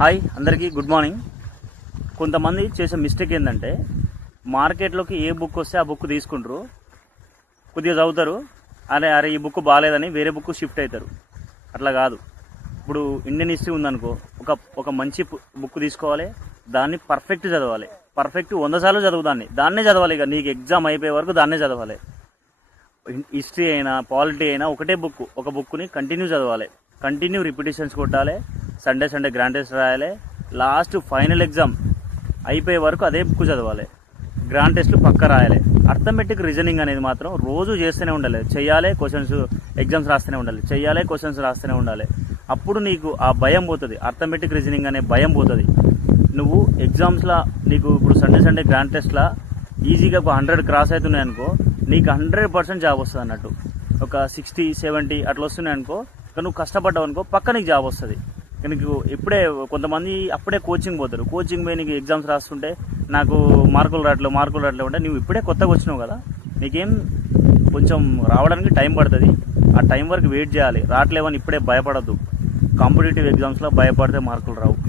Hi అందరికీ good morning. కొంతమంది చేసే మిస్టేక్ ఏంటంటే మార్కెట్లోకి ఏ బుక్ వస్తే ఆ బుక్ తీసుకుంటారు, కొద్దిగా చదువుతారు, అరే అరే ఈ బుక్ బాగాలేదని వేరే బుక్ షిఫ్ట్ అవుతారు. అట్లా కాదు. ఇప్పుడు ఇండియన్ హిస్టరీ ఉందనుకో, ఒక మంచి బుక్ తీసుకోవాలి, దాన్ని పర్ఫెక్ట్ చదవాలి. పర్ఫెక్ట్ 100 సార్లు దాన్నే చదవాలి. ఇక నీకు ఎగ్జామ్ అయిపోయే వరకు దాన్నే చదవాలి. హిస్టరీ అయినా పాలిటీ అయినా ఒక బుక్ని కంటిన్యూ చదవాలి. కంటిన్యూ రిపిటేషన్స్ కొట్టాలి. సండే గ్రాండ్ టెస్ట్ రాయాలి. లాస్ట్ ఫైనల్ ఎగ్జామ్ అయిపోయే వరకు అదే బుక్ చదవాలి. గ్రాండ్ టెస్ట్లు పక్క రాయాలి. అర్థమెటిక్ రీజనింగ్ అనేది మాత్రం రోజు చేస్తూనే ఉండాలి. చెయ్యాలి, క్వశ్చన్స్ ఎగ్జామ్స్ రాస్తూనే ఉండాలి. చెయ్యాలి, క్వశ్చన్స్ రాస్తూనే ఉండాలి. అప్పుడు నీకు ఆ భయం పోతుంది. అర్థమెటిక్ రీజనింగ్ అనే భయం పోతుంది. నువ్వు ఎగ్జామ్స్లో నీకు ఇప్పుడు సండే గ్రాండ్ టెస్ట్లా ఈజీగా 100 క్రాస్ అవుతున్నాయి అనుకో, నీకు 100% జాబ్ వస్తుంది అన్నట్టు. ఒక 60-70 అట్లా వస్తున్నాయి అనుకో, నువ్వు కష్టపడ్డావు అనుకో పక్క నీకు జాబ్ వస్తుంది. నీకు ఇప్పుడే కొంతమంది అప్పుడే కోచింగ్ పోతారు. కోచింగ్ పోయి నీకు ఎగ్జామ్స్ రాస్తుంటే నాకు మార్కులు రావట్లేవు అంటే నువ్వు ఇప్పుడే కొత్తగా వచ్చినావు కదా, నీకేం కొంచెం రావడానికి టైం పడుతుంది. ఆ టైం వరకు వెయిట్ చేయాలి. రావట్లేవని ఇప్పుడే భయపడద్దు. కాంపిటేటివ్ ఎగ్జామ్స్లో భయపడితే మార్కులు రావు.